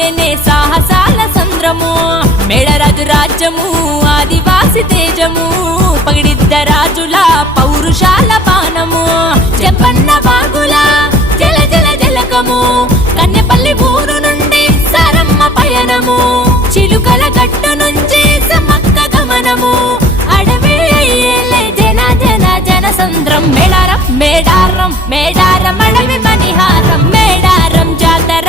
అంటేనే సాహసాల సంద్రము మేడరాజు రాజ్యము ఆదివాసి తేజము పగిడిద్ద రాజుల పౌరుషాల బాణము చెంపన్న బాగుల జల జల జలకము కన్నెపల్లి ఊరు నుండి సారమ్మ పయనము చిలుకల గట్టు నుంచి సమ్మక్క గమనము అడవి అయ్యేలే జన జన జన సంద్రం మేడారం మేడారం మేడారం అడవి మణిహారం మేడారం జాతర